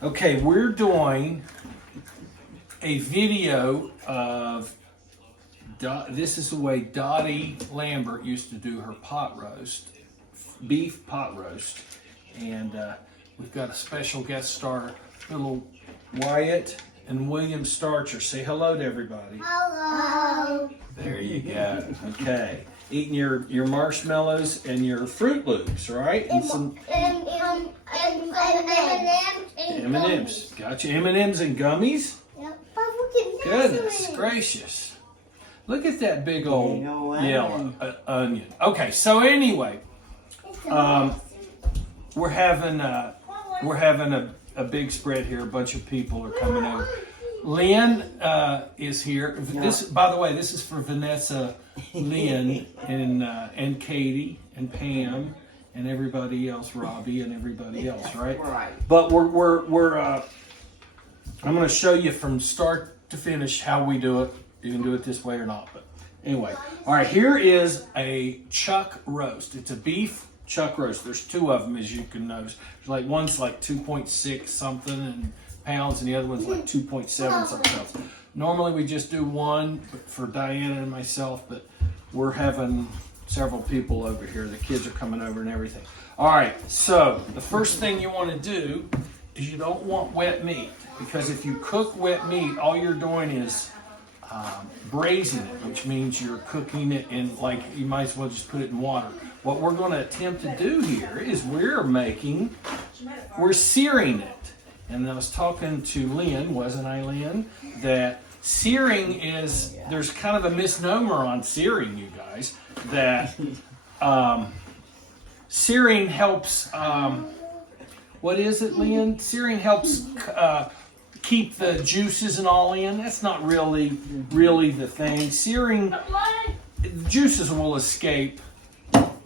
Okay, we're doing a video of, this is the way Dottie Lambert used to do her pot roast, beef pot roast. And we've got a special guest star, little Wyatt and William Starcher. Say hello to everybody. Hello. There you go. Okay. Eating your marshmallows and your Fruit Loops, right? And some M&Ms. Got you M&Ms and gummies? Yep. Goodness gracious. Look at that big old yellow onion. Okay, so anyway, we're having a big spread here. A bunch of people are coming over. Lynn is here. This, by the way, this is for Vanessa, Lynn, and Katie and Pam and everybody else, Robbie and everybody else, right? Right. But we're I'm going to show you from start to finish how we do it. You can do it this way or not, but anyway. All right, here is a chuck roast. It's a beef chuck roast. There's two of them, as you can notice. Like one's like 2.6 something and pounds, and the other one's like 2.7 something else. Normally we just do one for Diana and myself, but we're having several people over here. The kids are coming over and everything. All right, so the first thing you want to do is you don't want wet meat, because if you cook wet meat, all you're doing is braising it, which means you're cooking it in, like, you might as well just put it in water. What we're going to attempt to do here is we're searing it. And I was talking to Lynn, wasn't I, Lynn, that searing is, there's kind of a misnomer on searing, you guys, that searing helps, what is it, Lynn? Searing helps keep the juices and all in. That's not really the thing. Searing, juices will escape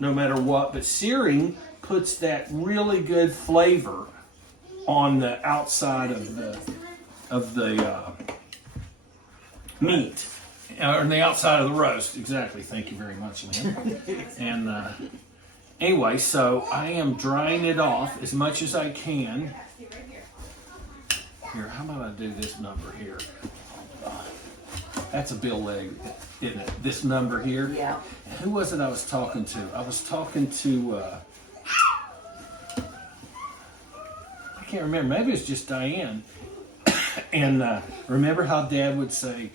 no matter what, but searing puts that really good flavor on the outside of the meat, or the outside of the roast. Exactly. Thank you very much, Lynn. And anyway, so I am drying it off as much as I can. Here, how about I do this number here? That's a bill leg, isn't it? This number here. Yeah. And who was it I was talking to? I was talking to. I can't remember. Maybe it's just Diane. And remember how Dad would say,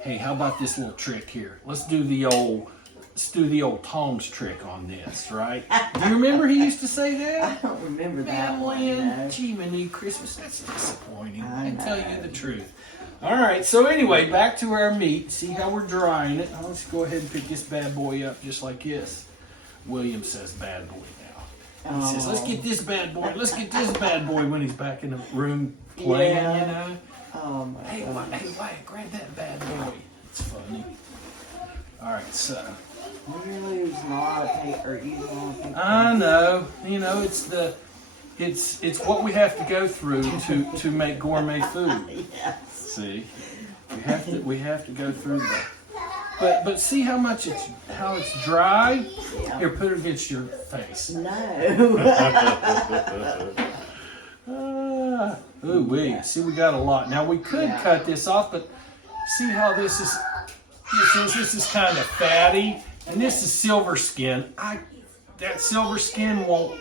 "Hey, how about this little trick here? Let's do the old tongs trick on this, right?" Do you remember he used to say that? I don't remember that Family one. and Jiminy Christmas. That's disappointing. I tell you the truth. All right. So anyway, back to our meat. See how we're drying it. Now let's go ahead and pick this bad boy up just like this. William says "bad boy" now. He says, "Let's get this bad boy. Let's get this bad boy," when he's back in the room playing, you know. Oh my Hey, Wyatt, grab that bad boy. It's funny. All right, so. Really, it's not a paper. I know. You know, it's what we have to go through to make gourmet food. Yes. See, we have to go through that. But see how it's dry. Yeah. Here, put it against your face. No. Ooh wee. See, we got a lot. Now we could cut this off, but see how this is kind of fatty, and this is silver skin. That silver skin won't.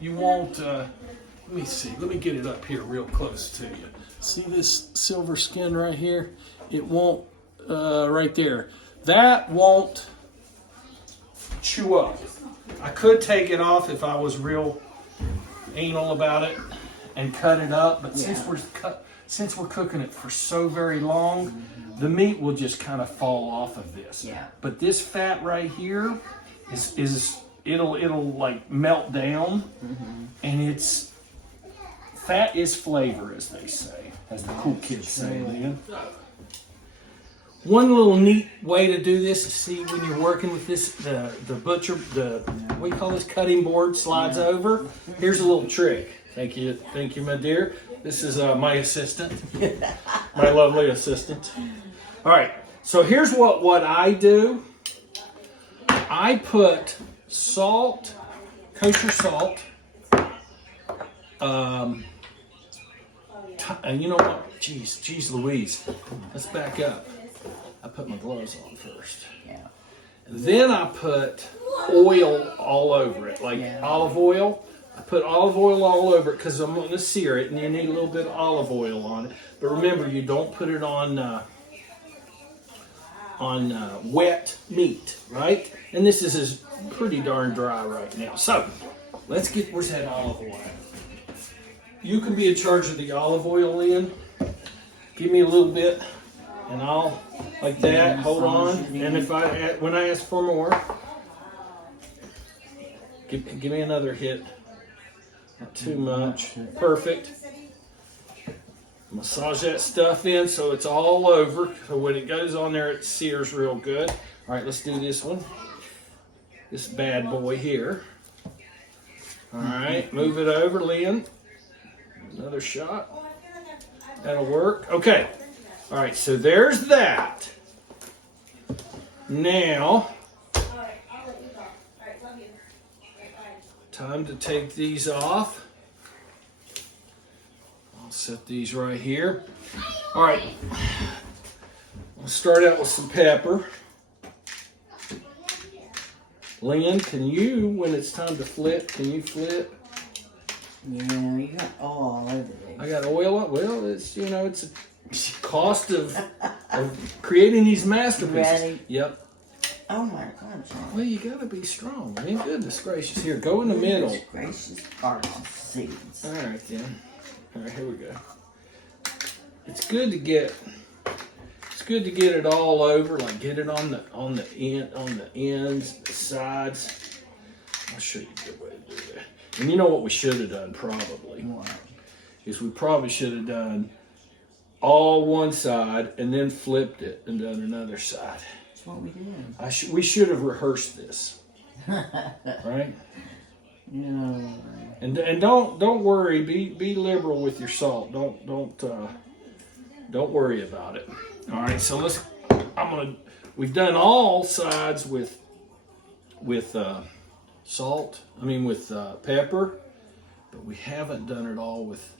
Let me see. Let me get it up here real close to you. See this silver skin right here? It won't. Right there. That won't chew up. I could take it off if I was real anal about it and cut it up, but since we're cooking it for so very long, the meat will just kind of fall off of this. Yeah. But this fat right here it'll like melt down, and fat is flavor, as they say, as the cool kids say, man. One little neat way to do this is, see, when you're working with this, the what do you call this, cutting board slides over. Here's a little trick. Thank you, my dear. This is my assistant, my lovely assistant. All right, so here's what I do. I put salt, kosher salt, you know what? Jeez Louise. Let's back up. I put my gloves on first. Yeah. Then I put oil all over it, like olive oil. I put olive oil all over it because I'm going to sear it, and you need a little bit of olive oil on it. But remember, you don't put it on wet meat, right? And this is pretty darn dry right now. So let's get, where's that olive oil? You can be in charge of the olive oil, Lynn. Give me a little bit, and I'll, like that, hold on. And if when I ask for more, give me another hit. Not too much. Perfect. Massage that stuff in so it's all over. So when it goes on there, it sears real good. All right, let's do this one. This bad boy here. All right, move it over, Lynn. Another shot. That'll work. Okay. All right, so there's that. Now, time to take these off. I'll set these right here. All right. I'll start out with some pepper. Lynn, can you, when it's time to flip, can you flip? Yeah, you got all over there. I got oil up. Well, it's, you know, it's a cost of creating these masterpieces. Ready? Yep. Oh my God, John. Well, you gotta be strong, man. Goodness gracious. Here, go in the middle. Goodness gracious, cardinal seeds. All right, then. All right, here we go. It's good to get it all over. Like get it on the ends, the sides. I'll show you a good way to do that. And you know what we should have done probably is we probably should have done all one side and then flipped it and done another side. That's what we did. We should have rehearsed this, right? No. And don't worry. Be liberal with your salt. Don't worry about it. All right. So we've done all sides with salt. I mean with pepper, but we haven't done it all with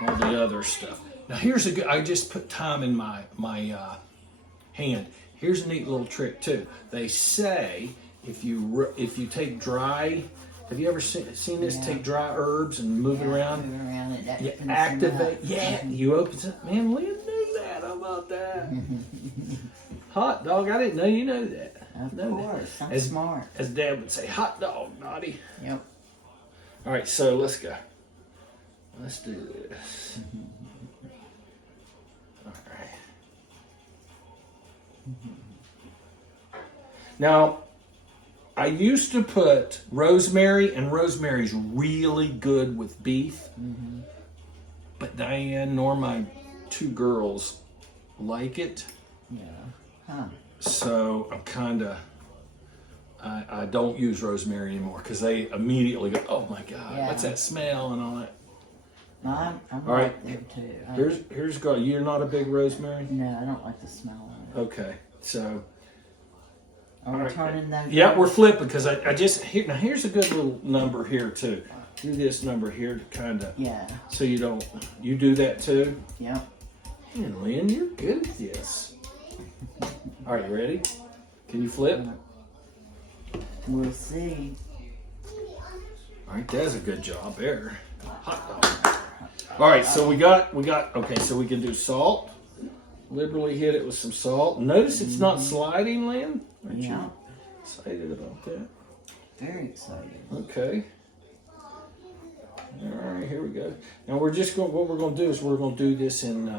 all the other stuff. Now here's I just put thyme in my hand. Here's a neat little trick too. They say if you take dry, have you ever seen this? Take dry herbs and move it around. Move it around and You activate. Yeah, you open it. Man, Lynn knew that. How about that? Hot dog. I didn't know you knew that. Of course, I'm smart. As Dad would say, hot dog, naughty. Yep. All right, so let's go. Let's do this. All right. Now, I used to put rosemary, and rosemary's really good with beef. But Diane nor my two girls like it. Yeah. Huh. So I'm I don't use rosemary anymore because they immediately go, oh my God, what's that smell and all that. No, I'm all right there too. Here's go. You're not a big rosemary? No, I don't like the smell of it. Okay, so. Are we turning those? Yeah, we're flipping because I just, now here's a good little number here too. Do this number here to kind of, so you do that too? Yep. Man, Lynn, you're good at this. All right, you ready? Can you flip? We'll see. All right, that's a good job there. Hot dog. All right, so we got, okay, so we can do salt. Liberally hit it with some salt. Notice it's not sliding, Lynn. Aren't you excited about that? Very excited. Okay. All right, here we go. Now what we're going to do is we're going to do this in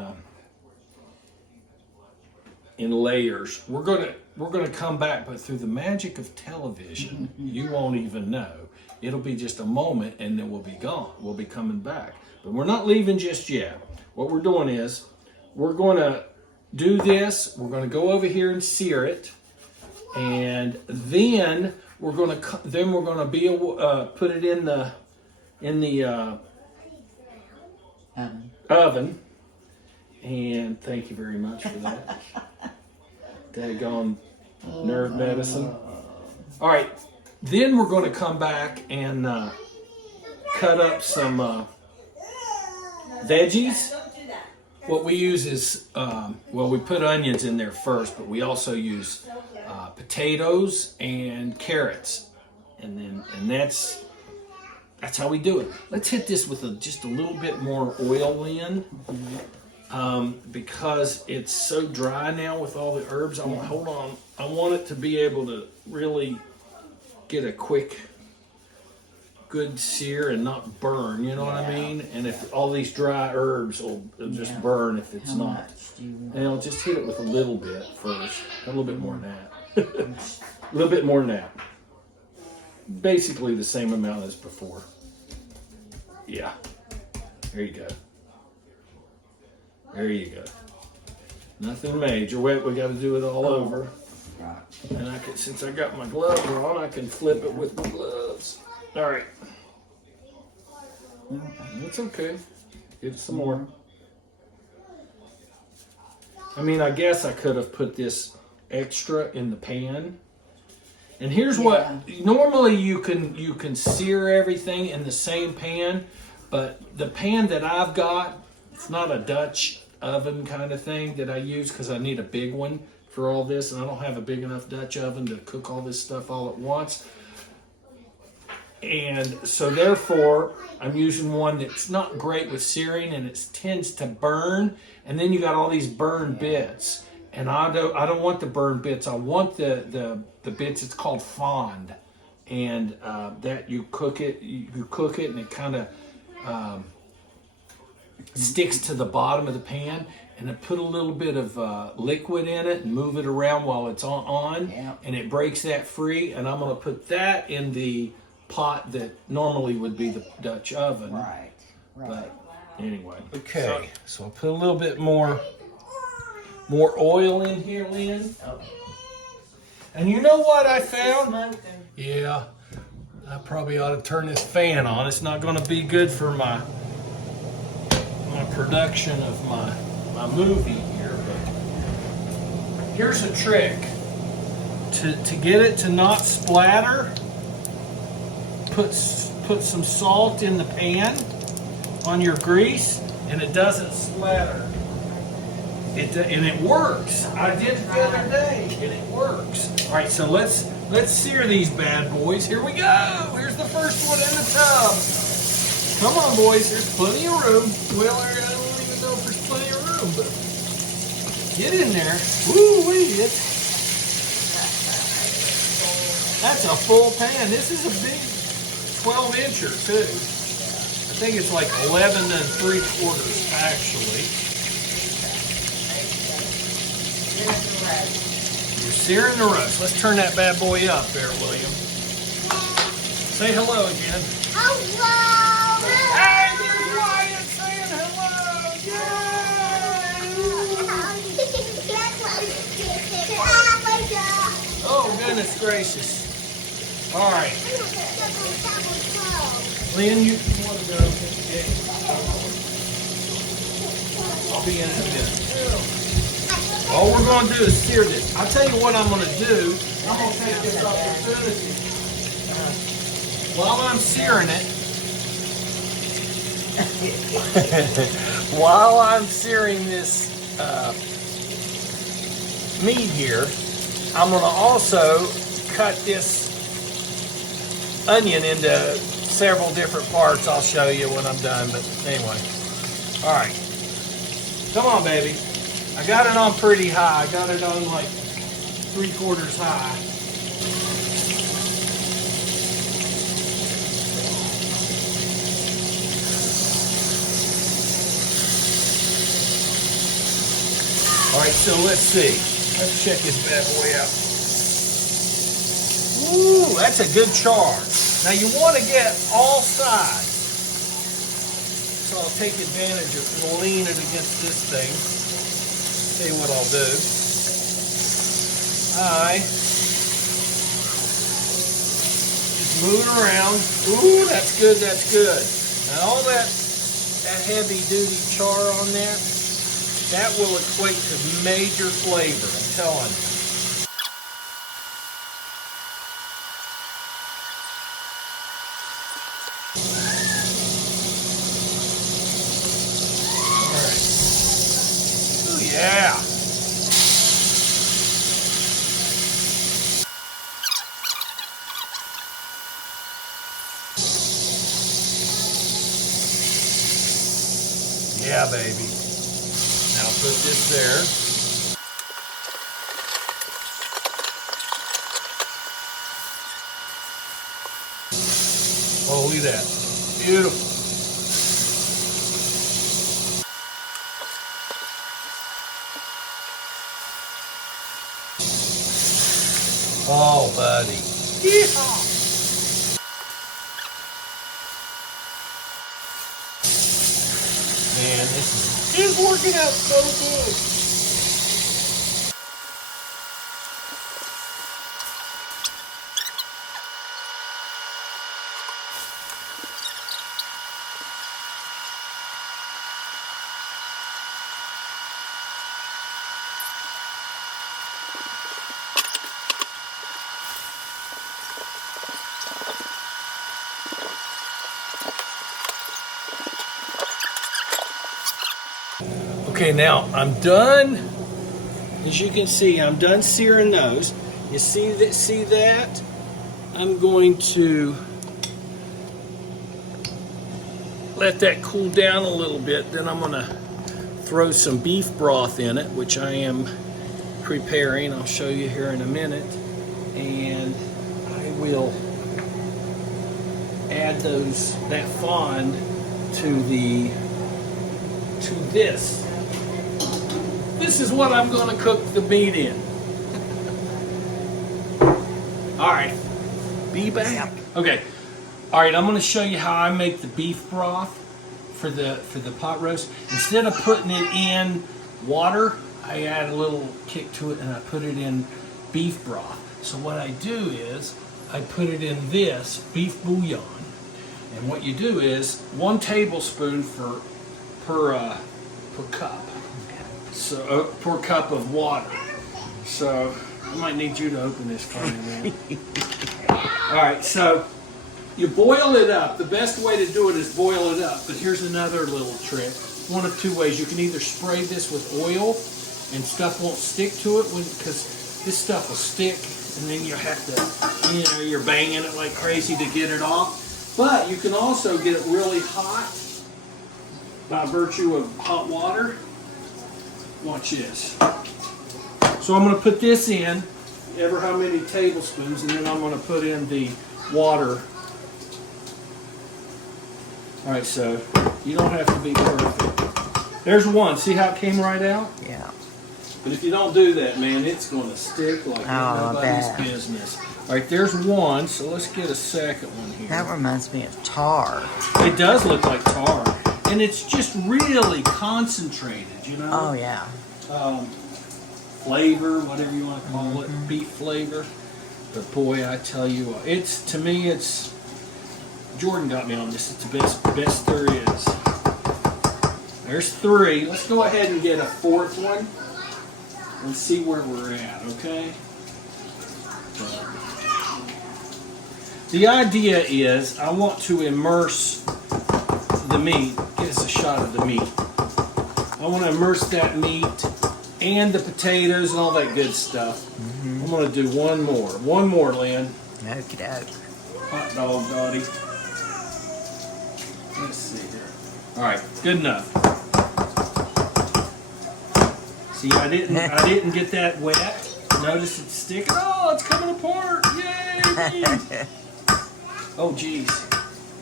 layers. We're going to come back, but through the magic of television, you won't even know. It'll be just a moment, and then we'll be gone. We'll be coming back, but we're not leaving just yet. What we're doing is we're going to do this. We're going to go over here and sear it, and then we're going to put it in the oven. And thank you very much for that. Daggone nerve medicine. All right, then we're going to come back and cut up some veggies, what we use is, well, we put onions in there first, but we also use potatoes and carrots. And that's how we do it. Let's hit this with just a little bit more oil in, because it's so dry now with all the herbs. Hold on. I want it to be able to really get a quick, good sear and not burn. You know what I mean? And if all these dry herbs will just burn if it's not. And I'll just hit it with a little bit first. A little bit more than that. A little bit more than that. Basically the same amount as before. Yeah. There you go. There you go. Nothing major. Wait, we got to do it all over. And since I got my gloves on, I can flip it with my gloves. All right. It's okay. Get some more. I mean, I guess I could have put this extra in the pan. And here's what, normally you can sear everything in the same pan, but the pan that I've got, it's not a Dutch oven kind of thing that I use because I need a big one for all this, and I don't have a big enough Dutch oven to cook all this stuff all at once. And so therefore, I'm using one that's not great with searing, and it tends to burn, and then you got all these burned bits. And I don't want the burned bits. I want the bits. It's called fond, and that you cook it, and it kind of sticks to the bottom of the pan. And I put a little bit of liquid in it and move it around while it's on, and it breaks that free. And I'm going to put that in the pot that normally would be the Dutch oven. Right. But anyway, okay. So I'll put a little bit more oil in here, Lynn. And you know what I found? Yeah, I probably ought to turn this fan on. It's not going to be good for my production of my movie here. But here's a trick to get it to not splatter. Put some salt in the pan on your grease, and it doesn't splatter. And it works. I did it the other day, and it works. All right, so let's sear these bad boys. Here we go. Here's the first one in the tub. Come on, boys. There's plenty of room. Well, I don't even know if there's plenty of room, but get in there. Woo-wee. That's a full pan. This is a big 12-incher, too. I think it's like 11 3/4, actually. You're searing the roast. Let's turn that bad boy up there, William. Say hello again. Hello! Hey, there's Wyatt saying hello! Yay! Oh, goodness gracious. All right. Lynn, you want to go? I'll be in a minute. All we're going to do is sear this. I'll tell you what I'm going to do. I'm going to take this opportunity. While I'm searing it, while I'm searing this meat here, I'm going to also cut this onion into several different parts. I'll show you when I'm done, but anyway. All right. Come on, baby. I got it on pretty high. I got it on like 3/4 high. All right, so let's see. Let's check this bad boy out. Ooh, that's a good char. Now you want to get all sides. So I'll take advantage of lean it against this thing. See what I'll do. Just move it around. Ooh, that's good, that's good. And all that heavy duty char on there, that will equate to major flavor, I'm telling you. Yeah. Yeah, baby. Now put this there. Oh, look at that. Beautiful. Oh, buddy. Yeehaw. Man, this is working out so good. Okay, now I'm done. As you can see, I'm done searing those. You see that? I'm going to let that cool down a little bit. Then I'm going to throw some beef broth in it, which I am preparing. I'll show you here in a minute. And I will add that fond to this. This is what I'm going to cook the meat in. All right, be back. Okay, all right. I'm going to show you how I make the beef broth for the pot roast. Instead of putting it in water, I add a little kick to it and I put it in beef broth. So what I do is I put it in this beef bouillon, and what you do is 1 tablespoon per cup. So per cup of water. So I might need you to open this for me, man. All right, so you boil it up. The best way to do it is boil it up. But here's another little trick. One of 2 ways. You can either spray this with oil and stuff won't stick to it because this stuff will stick, and then you have to, you're banging it like crazy to get it off. But you can also get it really hot by virtue of hot water. Watch this. So I'm going to put this in, ever how many tablespoons, and then I'm going to put in the water. All right, so you don't have to be perfect. There's one. See how it came right out? Yeah. But if you don't do that, man, it's going to stick like nobody's business. All right, there's one, so let's get a second one here. That reminds me of tar. It does look like tar. And it's just really concentrated, you know? Oh, yeah. Flavor, whatever you want to call it, beef flavor. But boy, I tell you what, to me, Jordan got me on this. It's the best there is. There's 3. Let's go ahead and get a 4th one and see where we're at, okay? The idea is I want to immerse the meat. Give us a shot of the meat. I want to immerse that meat and the potatoes and all that good stuff. I'm going to do one more. One more, Lynn. Okie doke. Hot dog, Dottie. Let's see here. All right, good enough. See, I didn't get that wet. Notice it's sticking. Oh, it's coming apart. Yay! Oh, geez.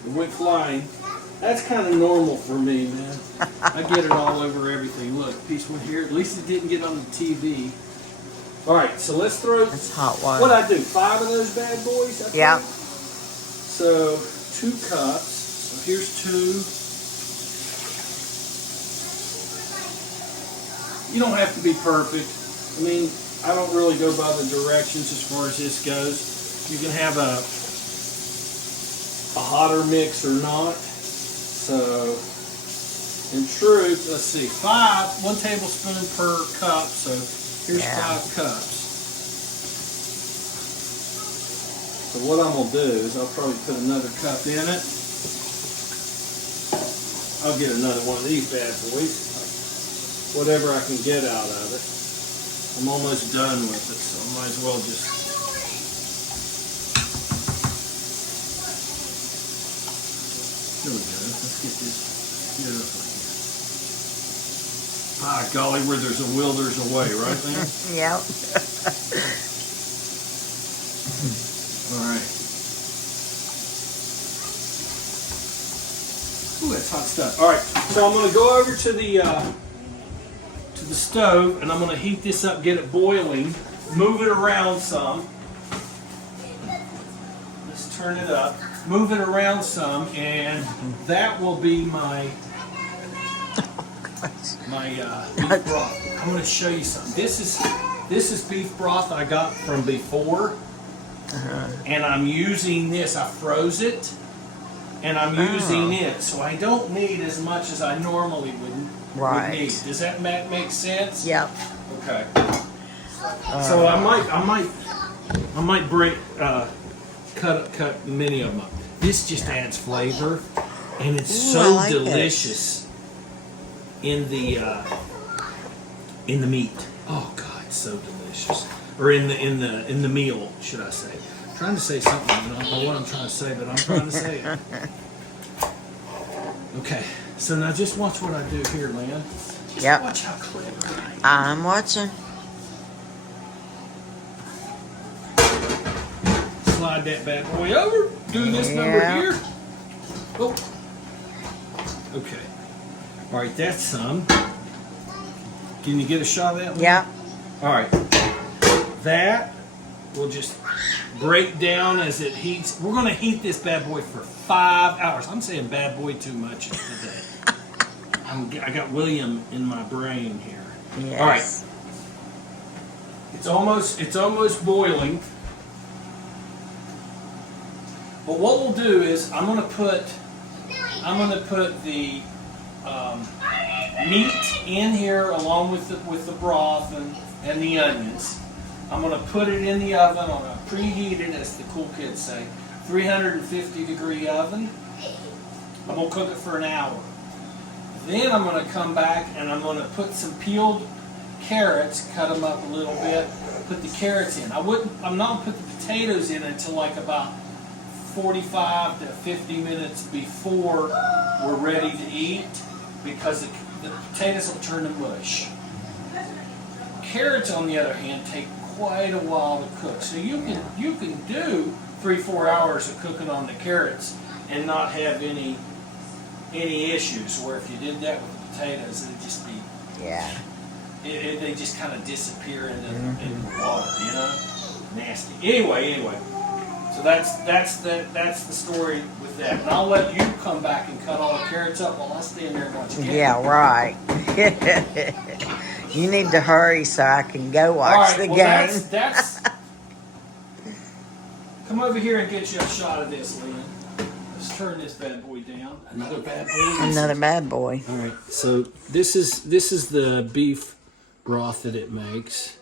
It went flying. That's kind of normal for me, man. I get it all over everything. Look, piece one here. At least it didn't get on the TV. All right, so let's throw. That's hot water. What'd I do? 5 of those bad boys? Yeah. So 2 cups. So here's 2. You don't have to be perfect. I mean, I don't really go by the directions as far as this goes. You can have a hotter mix or not. So, in truth, let's see, 1 tablespoon per cup. So here's 5 cups. So what I'm gonna do is I'll probably put another cup in it. I'll get another one of these bad boys. whatever I can get out of it. I'm almost done with it, so I might as well just... There we go. Let's get this beautiful here. Ah, golly, where there's a will, there's a way, right there? Yep. All right. Ooh, that's hot stuff. All right, so I'm going to go over to the stove, and I'm going to heat this up, get it boiling, move it around some. Let's turn it up, move it around some, and that will be my beef broth. I'm going to show you something. This is beef broth I got from before, and I'm using this. I froze it, and I'm using it, so I don't need as much as I normally would need. Does that make sense? Yep. Okay. So I might break cut many of them up. This just adds flavor, and it's so delicious in the meat. Oh God, it's so delicious. Or in the meal, should I say? I'm trying to say something. I don't know what I'm trying to say, but I'm trying to say it. Okay, so now just watch what I do here, Lynn. Just watch how clever I am. I'm watching. Slide that bad boy over. Do this number here. Oh. Okay. All right, that's some. Can you get a shot of that, Lynn? Yeah. All right. That will just break down as it heats. We're going to heat this bad boy for 5 hours. I'm saying bad boy too much today. I got William in my brain here. Yes. All right. It's almost boiling. But what we'll do is I'm going to put the meat in here along with the broth and the onions. I'm going to put it in the oven on a preheated, as the cool kids say, 350 degree oven. I'm going to cook it for an hour. Then I'm going to come back and I'm going to put some peeled carrots, cut them up a little bit, put the carrots in. I'm not going to put the potatoes in until like about 45 to 50 minutes before we're ready to eat, because the potatoes will turn to mush. Carrots, on the other hand, take quite a while to cook. So you can do 3-4 hours of cooking on the carrots and not have any issues. Where if you did that with the potatoes, it'd just be they just kind of disappear in the water, you know, nasty. Anyway. So that's the story with that. And I'll let you come back and cut all the carrots up while I stand there and watch games. Yeah, right. You need to hurry so I can go watch the game. That's come over here and get you a shot of this, Lynn. Let's turn this bad boy down. Another bad boy. Another bad boy. All right. So this is the beef broth that it makes.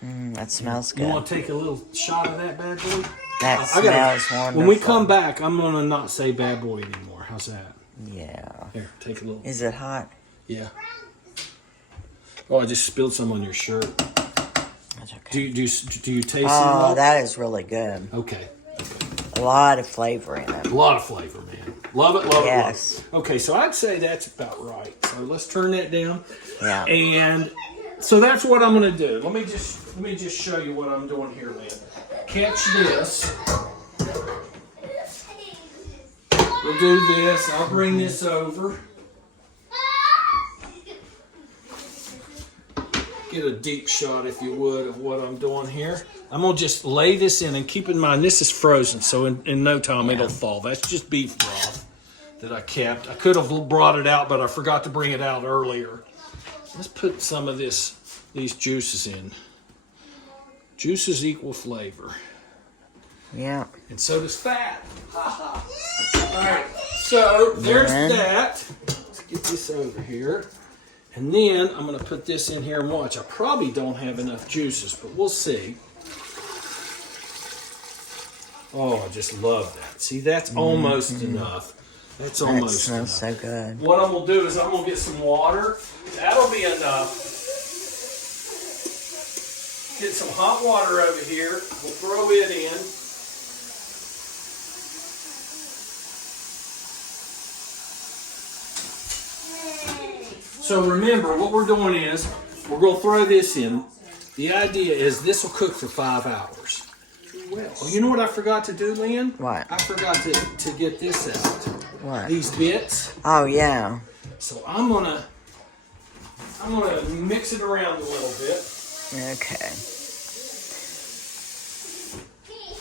That smells good. You want to take a little shot of that bad boy? That smells wonderful. When we come back, I'm going to not say bad boy anymore. How's that? Yeah. Here, take a little. Is it hot? Yeah. Oh, I just spilled some on your shirt. That's okay. Do you taste it? Oh, that is really good. Okay. A lot of flavor in it. A lot of flavor, man. Love it, Yes. love it. Okay, so I'd say that's about right. So let's turn that down. Yeah. And so that's what I'm going to do. Let me just show you what I'm doing here, Lynn. Catch this. We'll do this. I'll bring this over. Get a deep shot, if you would, of what I'm doing here. I'm going to just lay this in, and keep in mind this is frozen, so in no time it'll fall. That's just beef broth that I kept. I could have brought it out, but I forgot to bring it out earlier. Let's put some of these juices in. Juices equal flavor. Yeah. And so does fat. All right, so there's that. Let's get this over here. And then I'm going to put this in here and watch. I probably don't have enough juices, but we'll see. Oh, I just love that. See, that's almost enough. It's That almost smells so good. What I'm gonna do is I'm gonna get some water. That'll be enough. Get some hot water over here. We'll throw it in. So remember, what we're doing is we're gonna throw this in. The idea is this will cook for 5 hours. Well, you know what I forgot to do, Lynn? What? I forgot to get this out. What? These bits. Oh, yeah. So I'm gonna mix it around a little bit. Okay.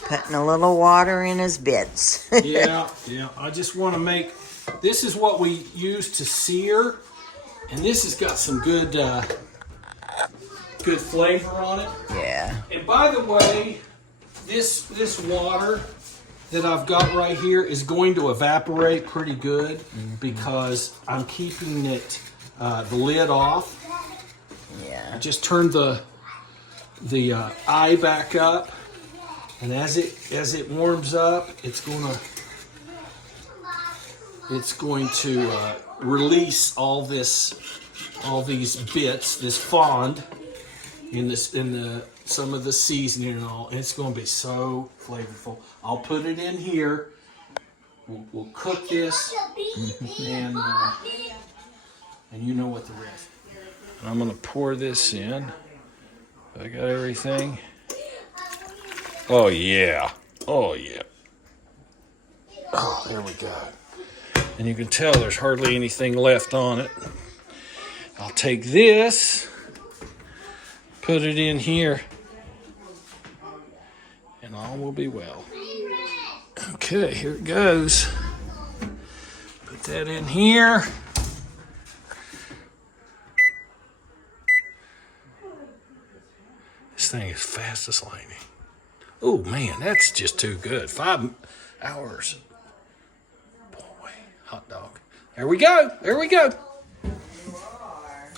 Putting a little water in his bits. Yeah. I just want to make. This is what we use to sear, and this has got some good flavor on it. Yeah. And by the way, this water that I've got right here is going to evaporate pretty good because I'm keeping it the lid off. Yeah. I just turned the eye back up, and as it warms up, it's going to release all these bits, this fond in some of the seasoning and all. And it's going to be so flavorful. I'll put it in here. We'll cook this, and you know what the rest. I'm going to pour this in. I got everything. Oh yeah. Oh yeah. Oh, there we go. And you can tell there's hardly anything left on it. I'll take this, put it in here, and all will be well. Okay, here it goes. Put that in here. This thing is fast as lightning. Oh man, that's just too good. 5 hours. Boy, hot dog. There we go. There we go.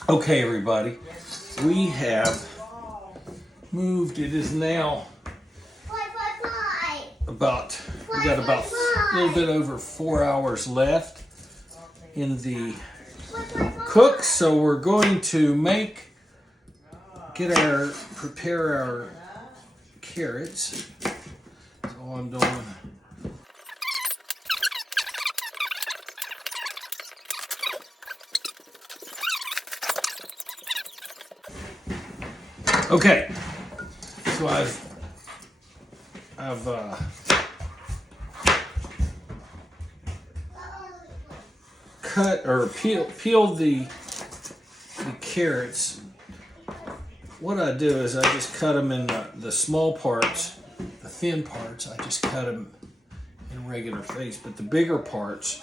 Okay, everybody. We have moved. It is now we got about a little bit over 4 hours left in the cook. So we're going to prepare our carrots. That's all I'm doing. Okay, so I've cut or peeled the carrots. What I do is I just cut them in the small parts, the thin parts. I just cut them in regular face, but the bigger parts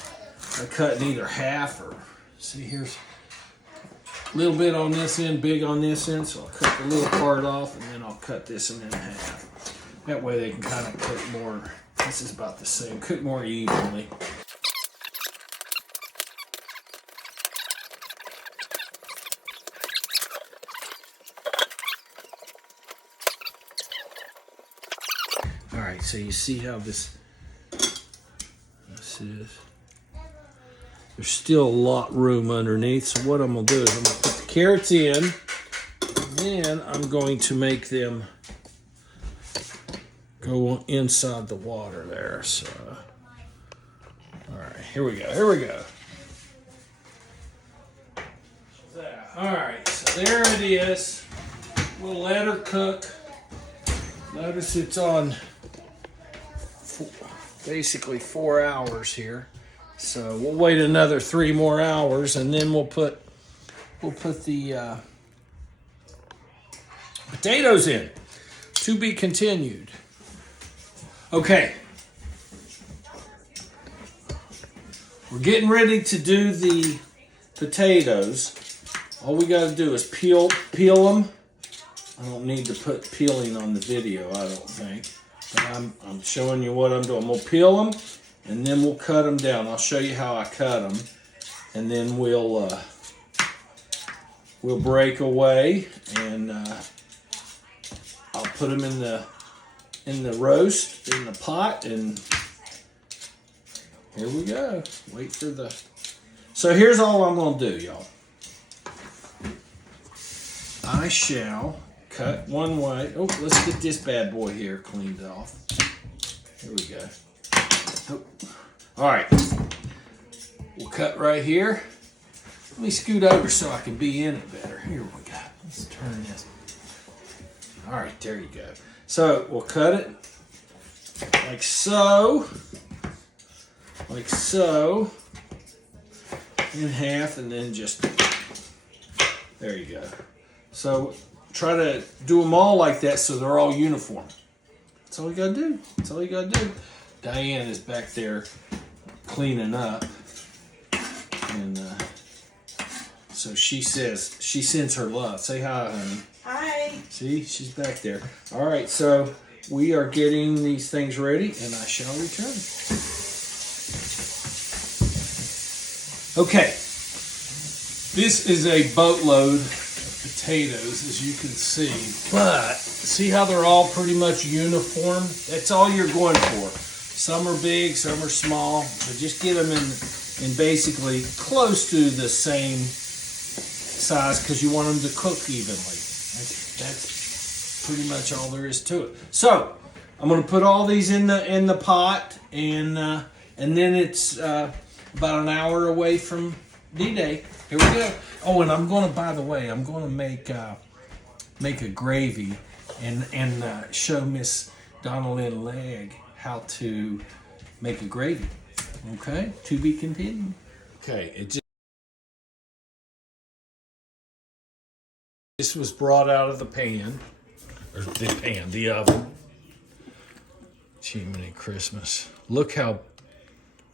I cut in either half or see here's. A little bit on this end, big on this end, so I'll cut the little part off, and then I'll cut this one in half. That way they can kind of cook more. This is about the same. Cook more evenly. All right, so you see how this is. There's still a lot room underneath, so what I'm going to do is I'm going to put the carrots in, and then I'm going to make them go inside the water there. So, all right, here we go, here we go. All right, so there it is. We'll let her cook. Notice it's on basically 4 hours here. So we'll wait another 3 more hours, and then we'll put the potatoes in. To be continued. Okay. We're getting ready to do the potatoes. All we got to do is peel them. I don't need to put peeling on the video, I don't think. But I'm showing you what I'm doing. We'll peel them. And then we'll cut them down. I'll show you how I cut them, and then we'll break away, and I'll put them in the roast in the pot, and here we go. Wait for the... So here's all I'm going to do, y'all. I shall cut one way. Oh, let's get this bad boy here cleaned off. Here we go. Oh. All right. We'll cut right here. Let me scoot over so I can be in it better. Here we go. Let's turn this. All right, there you go. So we'll cut it like so. Like so. In half, and then just, there you go. So try to do them all like that so they're all uniform. That's all you gotta do. That's all you gotta do. Diane is back there cleaning up. And so she says, she sends her love. Say hi, honey. Hi. See, she's back there. All right, so we are getting these things ready, and I shall return. Okay, this is a boatload of potatoes, as you can see, but see how they're all pretty much uniform? That's all you're going for. Some are big, some are small, but just get them in basically close to the same size because you want them to cook evenly. That's pretty much all there is to it. So I'm going to put all these in the pot, and then it's about an hour away from D-Day. Here we go. Oh, and I'm going to, by the way, I'm going to make a gravy and show Miss Donalyn Legg how to make a gravy. Okay, to be continued. Okay, this was brought out of the pan, or the oven. Jiminy Christmas. Look how,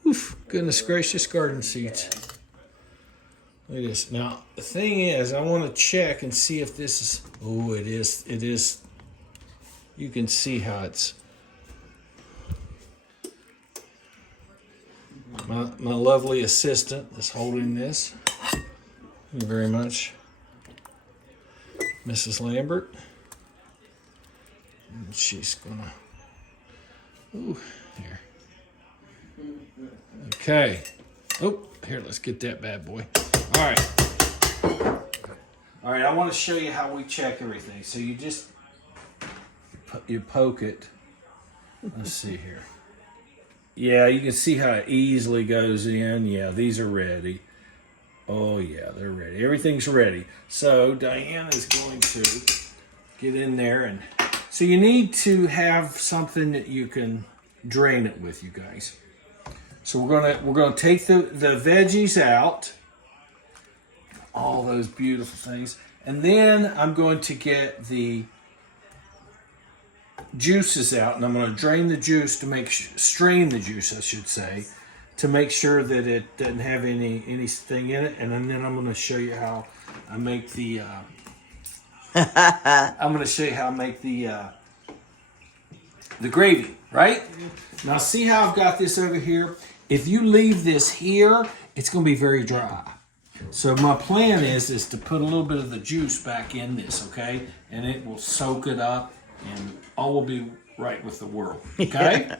oof, goodness gracious, garden seeds. Look at this. Now, the thing is, I want to check and see if this is, oh, it is. You can see how it's, my lovely assistant is holding this. Thank you very much, Mrs. Lambert. And she's gonna, ooh, here. Okay. Oh, here, let's get that bad boy. All right. All right, I want to show you how we check everything. So you just, you poke it. Let's see here. Yeah, you can see how it easily goes in. Yeah, these are ready. Oh, yeah, they're ready. Everything's ready. So Diane is going to get in there. And so you need to have something that you can drain it with, you guys. So we're gonna take the veggies out, all those beautiful things, and then I'm going to get the juices out, and I'm going to drain the juice to strain the juice, I should say, to make sure that it doesn't have anything in it, and then I'm going to show you how I make the. I'm going to show you how I make the gravy. Right now, see how I've got this over here. If you leave this here, it's going to be very dry. So my plan is to put a little bit of the juice back in this, okay? And it will soak it up, and all will be right with the world, okay?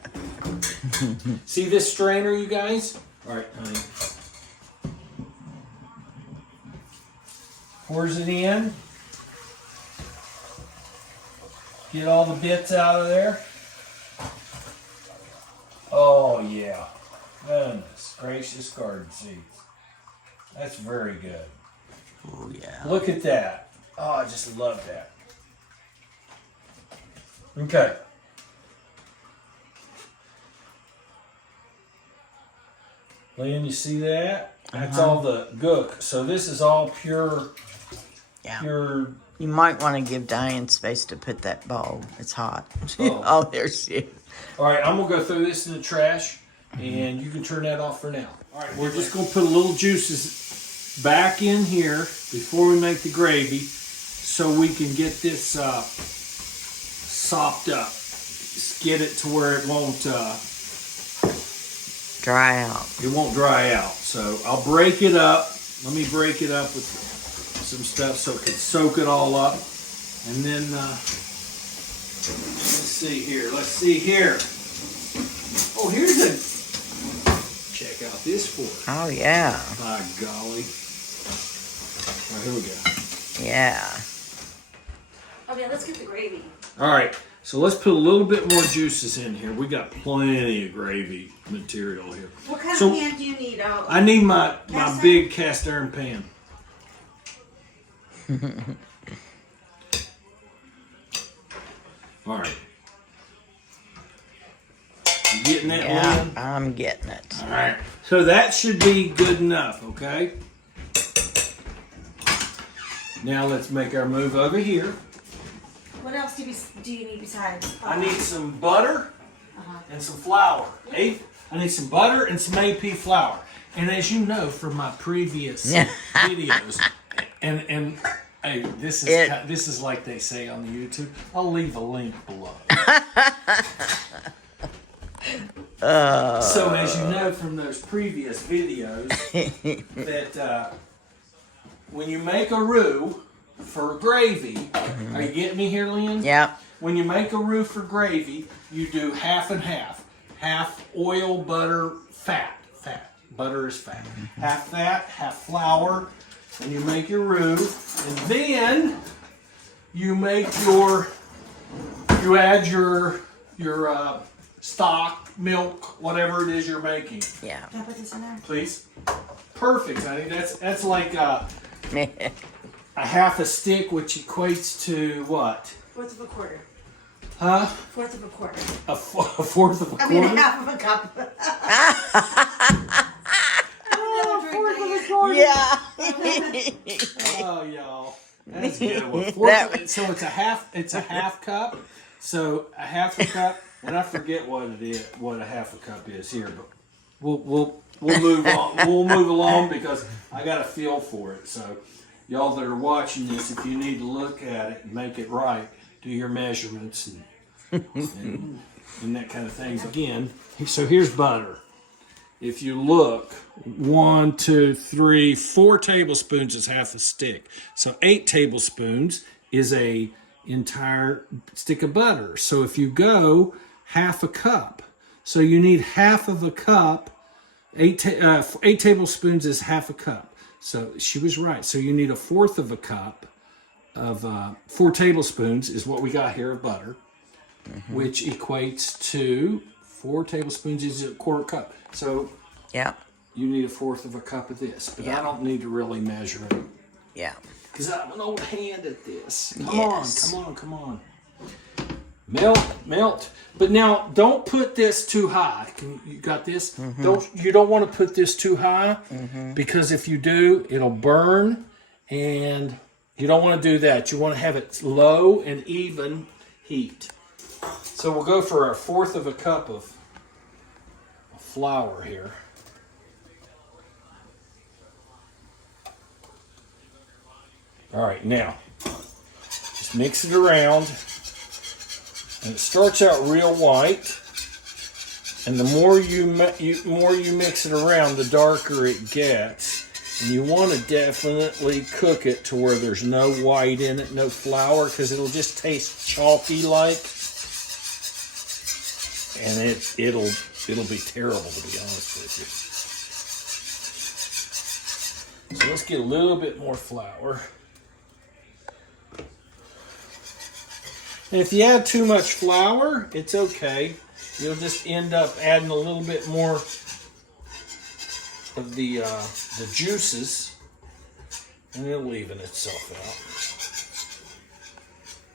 See this strainer, you guys? All right, honey. Pours it in. Get all the bits out of there. Oh, yeah. Goodness gracious, garden seeds. That's very good. Oh, yeah. Look at that. Oh, I just love that. Okay. Lynn, you see that? That's all the gook. So this is all pure. Yeah. Pure. You might want to give Diane space to put that bowl. It's hot. Oh. Oh, there she is. All right, I'm going to go throw this in the trash, and you can turn that off for now. All right, we're just going to put a little juices back in here before we make the gravy so we can get this sopped up. Just get it to where it won't Dry out. it won't dry out. So I'll break it up. Let me break it up with some stuff so it can soak it all up. And then, let's see here. Oh, here's a Oh, yeah. By golly. All right, here we go. Yeah. Okay, let's get the gravy. All right, so let's put a little bit more juices in here. We got plenty of gravy material here. What kind So, of pan do you need? Oh, I need my Cast big cast iron pan. All right. You getting that, Yeah, Lynn? I'm getting it. All right. So that should be good enough, okay? Now let's make our move over here. what else do you need besides? I need some butter and some flour. I need some butter and some AP flour. And as you know from my previous videos, and hey, this is like they say on the YouTube. I'll leave a link below. So as you know from those previous videos, that when you make a roux for gravy, are you getting me here, Lynn? Yeah. When you make a roux for gravy, you do half and half. Half oil, butter, fat. Butter is fat. Half fat, half flour, and you make your roux. And then you make you add your stock, milk, whatever it is you're making. Yeah. Can I put this in there? Please. Perfect, honey. That's like a half a stick, which equates to what? Fourth of a quarter. Huh? Fourth of a quarter. A fourth of a I quarter? mean, half of a cup. Yeah. Oh, y'all. That's a good one. So it's a half cup. So a half a cup, and I forget what a half a cup is here, but we'll move on. We'll move along because I got a feel for it. So y'all that are watching this, if you need to look at it and make it right, do your measurements and that kind of thing. Again, so here's butter. If you look, 1, 2, 3, 4 tablespoons is half a stick. So 8 tablespoons is a entire stick of butter. So if you go half a cup, so you need half of a cup. 8 tablespoons is half a cup. So she was right. So you need a fourth of a cup of 4 tablespoons is what we got here of butter, which equates to 4 tablespoons is a quarter cup. So Yeah. you need a fourth of a cup of this, but I don't need to really measure it Yeah. because I'm an old hand at this. Yes. Come on. Melt. But now don't put this too high. You got this? You don't want to put this too high because if you do, it'll burn, and you don't want to do that. You want to have it low and even heat. So we'll go for our fourth of a cup of flour here. All right, now just mix it around, and it starts out real white, and the more you mix it around, the darker it gets. And you want to definitely cook it to where there's no white in it, no flour, because it'll just taste chalky like, and it'll be terrible, to be honest with you. So let's get a little bit more flour. And if you add too much flour, it's okay. You'll just end up adding a little bit more of the juices, and it'll even itself out.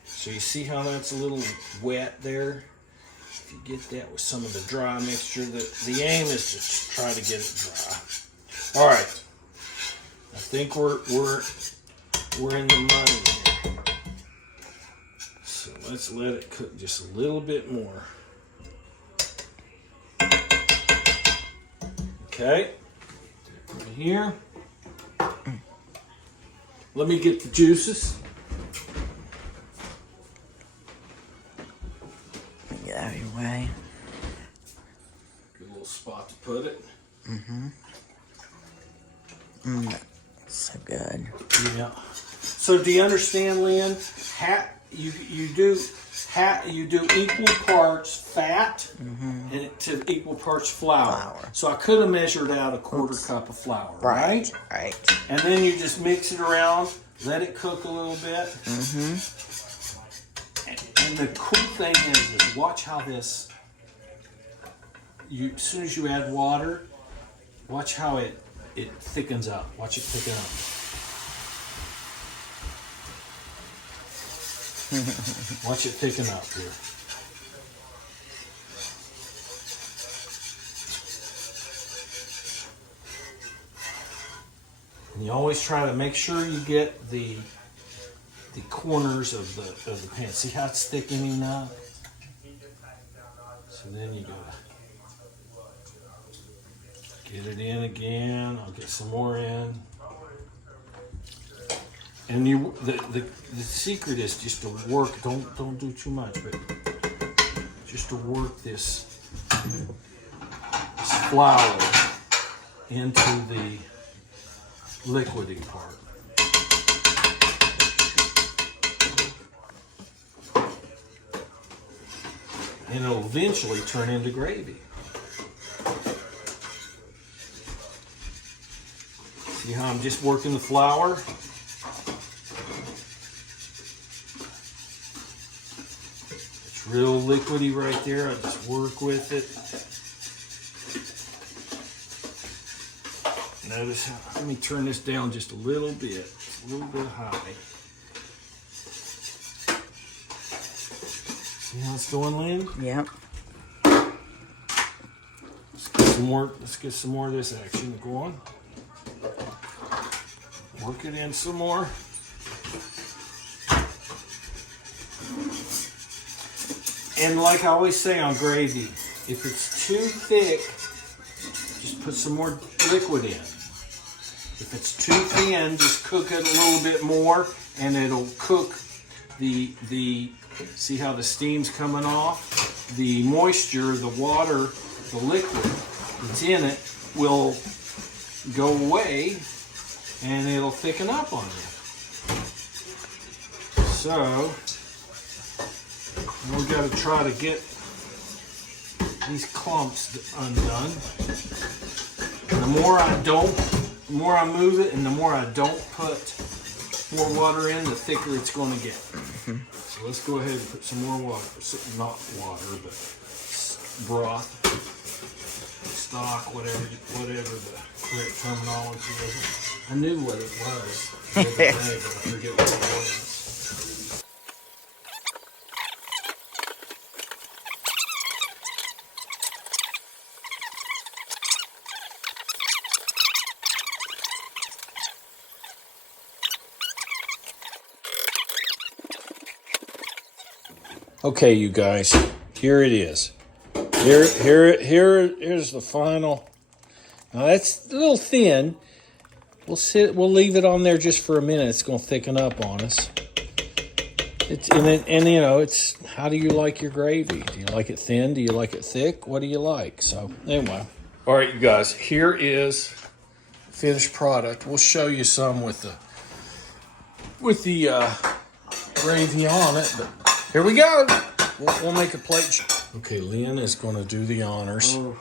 So you see how that's a little wet there? If you get that with some of the dry mixture, the aim is to try to get it dry. All right, I think we're in the money here. So let's let it cook just a little bit more. Okay, right here. Let me get the juices. Get out of your way. Good little spot to put it. So good. Yeah. So do you understand, Lynn? You do you do equal parts fat and to equal parts flour. So I could have measured out a quarter cup of flour, right? Right. And then you just mix it around, let it cook a little bit. And the cool thing is watch how this, as soon as you add water, watch how it thickens up. Watch it thicken up. Watch it thicken up here. And you always try to make sure you get the corners of the pan. See how it's thickening up? So then you go get it in again. I'll get some more in. And the secret is just to work. Don't do too much, but just to work this flour into the liquidy part. And it'll eventually turn into gravy. See how I'm just working the flour? It's real liquidy right there. I just work with it. Notice how, let me turn this down just a little bit high. See how it's doing, Lynn? Yep. Let's get some more of this action going. Work it in some more. And like I always say on gravy, if it's too thick, just put some more liquid in. If it's too thin, just cook it a little bit more and it'll cook the see how the steam's coming off? The moisture, the water, the liquid that's in it will go away and it'll thicken up on you. So, we got to try to get these clumps undone. And the more I move it and the more I don't put more water in, the thicker it's going to get. So let's go ahead and put some more water, not water, but broth, stock, whatever the correct terminology is. I knew what it was the other day, but I forget what it was. Okay, you guys, here it is. Here's the final. Now that's a little thin. We'll leave it on there just for a minute. It's going to thicken up on us. It's how do you like your gravy? Do you like it thin? Do you like it thick? What do you like? So anyway, all right, you guys, here is finished product. We'll show you some with the gravy on it, but here we go. We'll make a plate. Okay, Lynn is going to do the honors. Oh,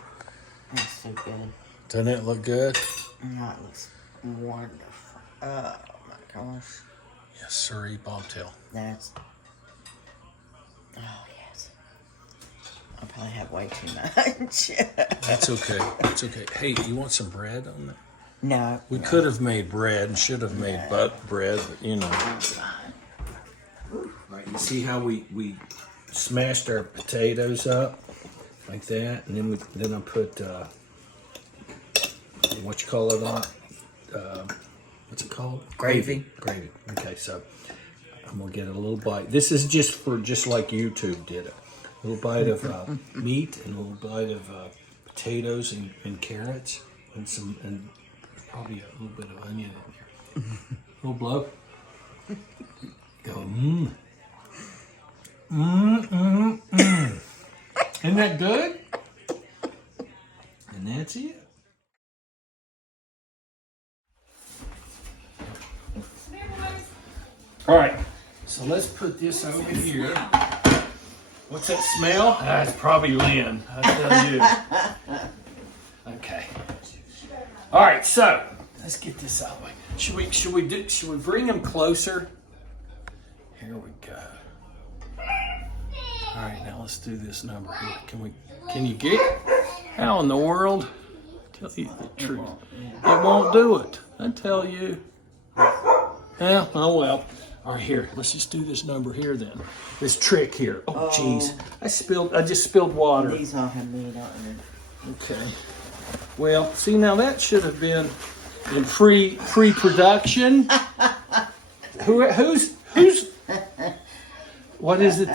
that's so good. Doesn't it look good? That looks wonderful. Oh my gosh. Yes, sirree, bobtail. That's. Oh yes. I probably have way too much. That's okay. It's okay. Hey, you want some bread on that? No. We could have made bread and should have made bread, but you know. Right, you see how we smashed our potatoes up like that, and then I put what you call it on? What's it called? Gravy. Gravy. Okay, so I'm gonna get a little bite. This is just like YouTube did it. A little bite of meat and a little bite of potatoes and carrots and probably a little bit of onion in here. A little blow. Go mmm. Isn't that good? And that's it. All right, so let's put this over here. What's that smell? That's probably Lynn. I tell you. Okay. All right, so let's get this out of the way. Should we bring him closer? Here we go. All right, now let's do this number here. Can you get it? How in the world? Tell you the truth. It won't do it. I tell you. Yeah, oh well. All right, here. Let's just do this number here then. This trick here. Oh, jeez. I just spilled water. These all have meat on them. Okay. Well, see, now that should have been in pre-production. Who's what is it?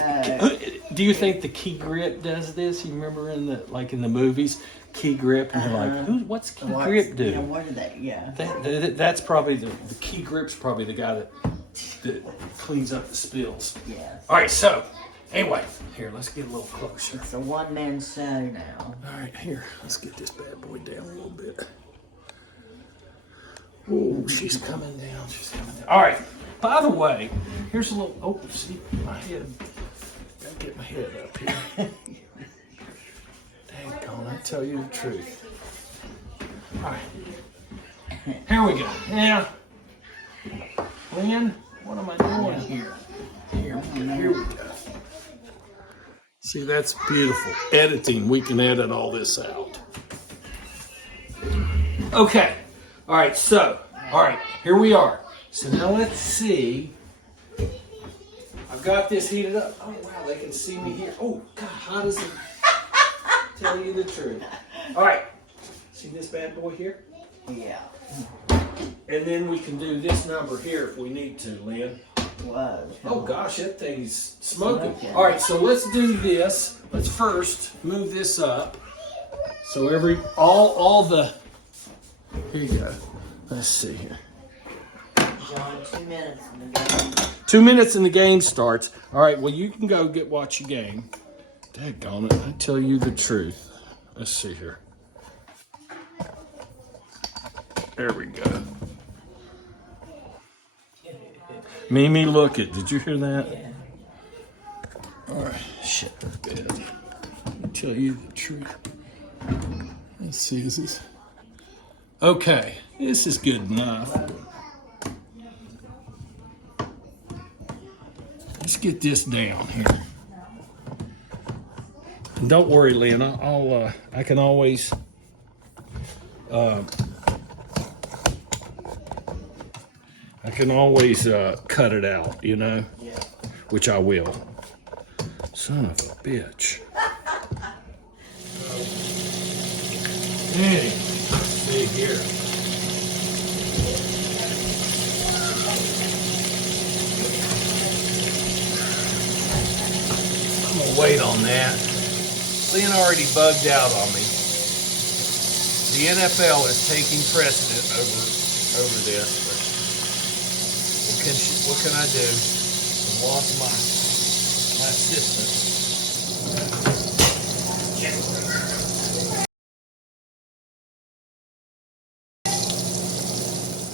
Do you think the key grip does this? You remember in the movies, key grip, and you're like, what's key grip do? Yeah, what are they? Yeah. That's probably the key grip's probably the guy that cleans up the spills. Yes. All right, so anyway, here, let's get a little closer. It's a one-man show now. All right, here, let's get this bad boy down a little bit. Oh, she's coming down. She's coming down. All right. By the way, here's a little. Oh, see my head. Gotta get my head up here. Dang on, I tell you the truth. All right. Here we go. Now, Lynn, what am I doing here? Here we go. See, that's beautiful. Editing, we can edit all this out. Okay. All right, so, here we are. So now let's see. I've got this heated up. Oh, wow, they can see me here. Oh, God, how does it tell you the truth? All right, see this bad boy here? Yeah. And then we can do this number here if we need to, Lynn. Was. Oh, gosh, that thing's smoking. All right, so let's do this. Let's first move this up. So all the, here you go. Let's see here. John, 2 minutes in the game. 2 minutes and the game starts. All right, well, you can go watch your game. Daggone it, I tell you the truth. Let's see here. There we go. Mimi, look it. Did you hear that? Yeah. All right, shit, that's bad. I tell you the truth. Let's see, is this? Okay, this is good enough. Let's get this down here. And don't worry, Lynn. I can always cut it out, you know, Yeah. which I will. Son of a bitch. Anyway, let's see here. I'm gonna wait on that. Lynn already bugged out on me. The NFL is taking precedent over this, but what can I do? I lost my assistant.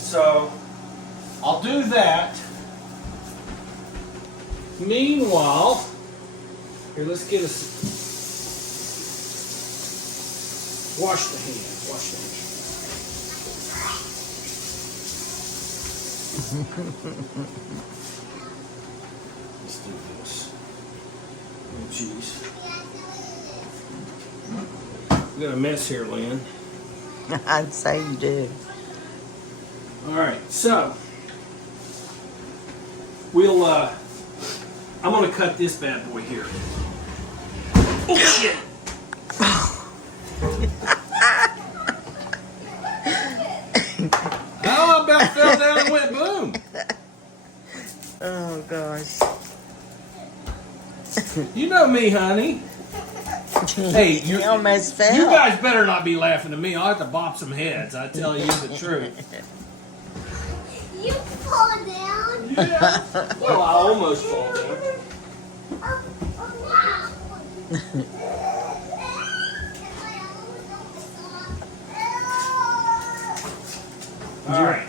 So I'll do that. Meanwhile, here, let's get us. Wash the hands. Wash the hands. Let's do this. Oh, jeez. We got a mess here, Lynn. I'd say you do. All right, so we'll. I'm gonna cut this bad boy here. Oh shit! How about fell down and went boom? Oh gosh. You know me, honey. Hey, You almost fell. You guys better not be laughing at me. I'll have to bop some heads. I tell you the truth. You fall down? Yeah. Well, I almost fall down. All right.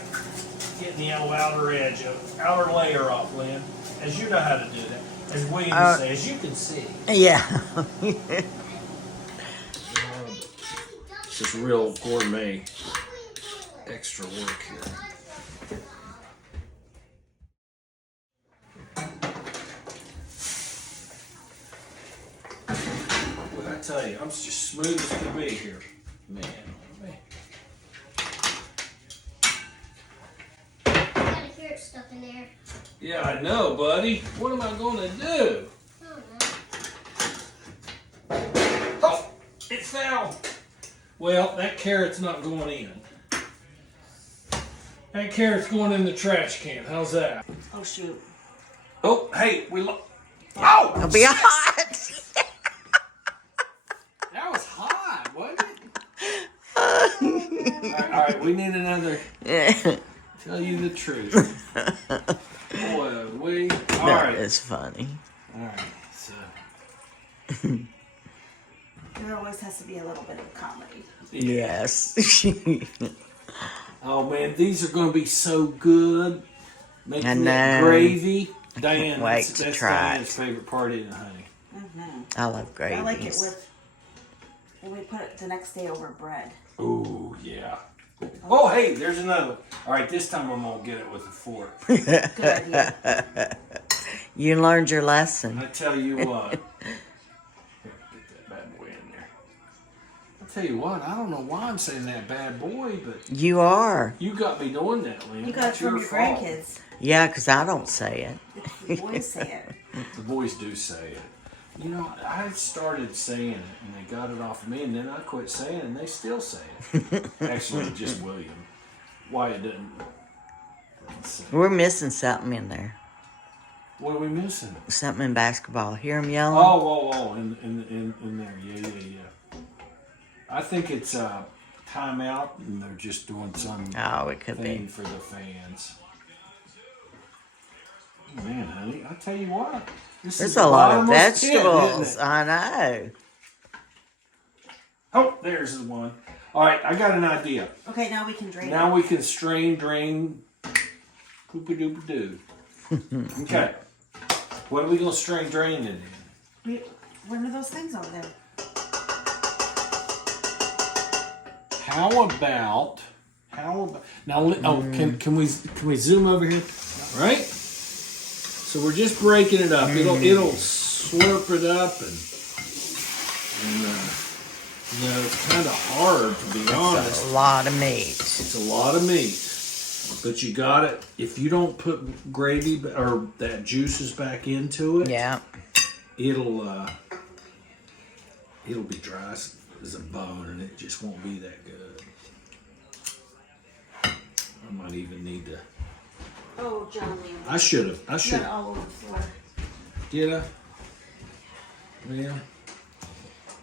Getting the outer edge of outer layer off, Lynn. As you know how to do that. As William would say, as you can see. Yeah. It's just real gourmet extra work here. What I tell you, I'm just smooth as can be here. Man, oh man. Got a carrot stuck in there. Yeah, I know, buddy. What am I going to do? I don't know. Oh, it fell. Well, that carrot's not going in. That carrot's going in the trash can. How's that? Oh shoot. Oh, hey, oh! It'll be hot. That was hot, wasn't it? All right, we need another. Tell you the truth. Boy, all That right. is funny. All right, so. There always has to be a little bit of comedy. Yes. Oh man, these are going to be so good. Making I that know. gravy. Diane, wait that's to try Diane's favorite part, isn't it, honey? I love gravies. I like it when we put it the next day over bread. Oh, yeah. Oh, hey, there's another one. All right, this time I'm going to get it with a fork. Good idea. You learned your lesson. I tell you what. Here, get that bad boy in there. I tell you what, I don't know why I'm saying that bad boy, but You are. you got me doing that, Lynn. You got it It's from your fault. grandkids. Yeah, because I don't say it. The boys say it. The boys do say it. You know, I started saying it, and they got it off of me, and then I quit saying it, and they still say it. Actually, just William. Wyatt doesn't say it. We're missing something in there. What are we missing? Something in basketball. Hear them yelling? Oh, in there. Yeah. I think it's timeout, and they're just doing some Oh, it could thing be. for the fans. Oh, man, honey, I tell you what. This There's is a lot of bottomless pit, isn't vegetables. it? I know. Oh, there's the one. All right, I got an idea. Okay, now we can drain Now it. we can strain, drain, poop-a-doop-a-doo. Okay. What are we going to strain, drain it in? What are those things over there? How about now? Can we zoom over here? All right. So we're just breaking it up. It'll slurp it up and you know it's kind of hard to be honest. A lot of meat. It's a lot of meat, but you got it. If you don't put gravy or that juices back into it, Yeah. it'll be dry as a bone, and it just won't be that good. I might even need to. Oh, John Lee. I should have. Got all over the floor. Did I? Well,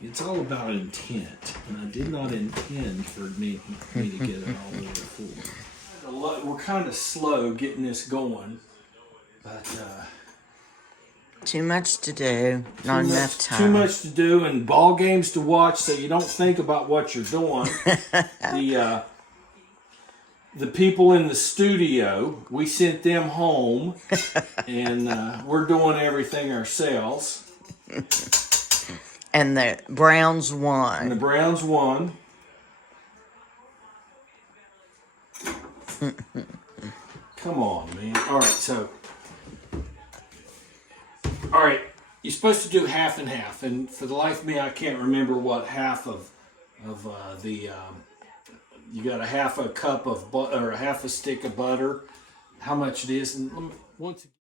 it's all about intent, and I did not intend for me to get it all over the floor. We're kind of slow getting this going, but Too much to do. Not enough time. Too much to do and ball games to watch, so you don't think about what you're doing. The people in the studio, we sent them home, and we're doing everything ourselves. And the Browns And won. the Browns won. Come on, man. All right, you're supposed to do half and half, and for the life of me, I can't remember what half of the. You got a half a cup of butter or a half a stick of butter. How much it is, and once.